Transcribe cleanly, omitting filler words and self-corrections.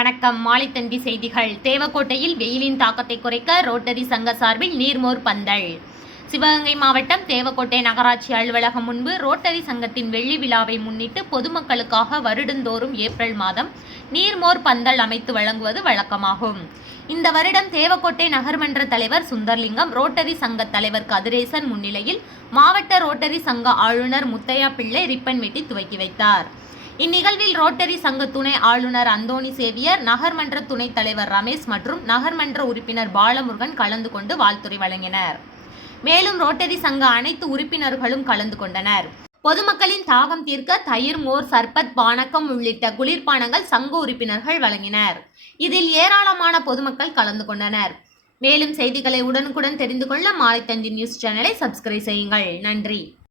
வணக்கம். மாலைத்தந்தி செய்திகள். தேவக்கோட்டையில் வெயிலின் தாக்கத்தை குறைக்க ரோட்டரி சங்க சார்பில் நீர்மோர் பந்தல். சிவகங்கை மாவட்டம் தேவக்கோட்டை நகராட்சி அலுவலகம் முன்பு ரோட்டரி சங்கத்தின் வெள்ளி விழாவை முன்னிட்டு பொதுமக்களுக்காக வருடந்தோறும் ஏப்ரல் மாதம் நீர்மோர் பந்தல் அமைத்து வழங்குவது வழக்கமாகும். இந்த வருடம் தேவக்கோட்டை நகர்மன்ற தலைவர் சுந்தர்லிங்கம், ரோட்டரி சங்க தலைவர் கதிரேசன் முன்னிலையில் மாவட்ட ரோட்டரி சங்க ஆளுநர் முத்தையா பிள்ளை ரிப்பன் வெட்டி துவக்கி வைத்தார். இந்நிகழ்வில் ரோட்டரி சங்க துணை ஆளுநர் அந்தோணி சேவியர், நகர்மன்ற துணைத் தலைவர் ரமேஷ் மற்றும் நகர்மன்ற உறுப்பினர் பாலமுருகன் கலந்து கொண்டு வாழ்த்துரை வழங்கினர். மேலும் ரோட்டரி சங்க அனைத்து உறுப்பினர்களும் கலந்து கொண்டனர். பொதுமக்களின் தாகம் தீர்க்க தயிர், மோர், சர்பத், பானகம் உள்ளிட்ட குளிர்பானங்கள் சங்க உறுப்பினர்கள் வழங்கினர். இதில் ஏராளமான பொதுமக்கள் கலந்து கொண்டனர். மேலும் செய்திகளை உடனுக்குடன் தெரிந்து கொள்ள மாலைத்தந்தி நியூஸ் சேனலை சப்ஸ்கிரைப் செய்யுங்கள். நன்றி.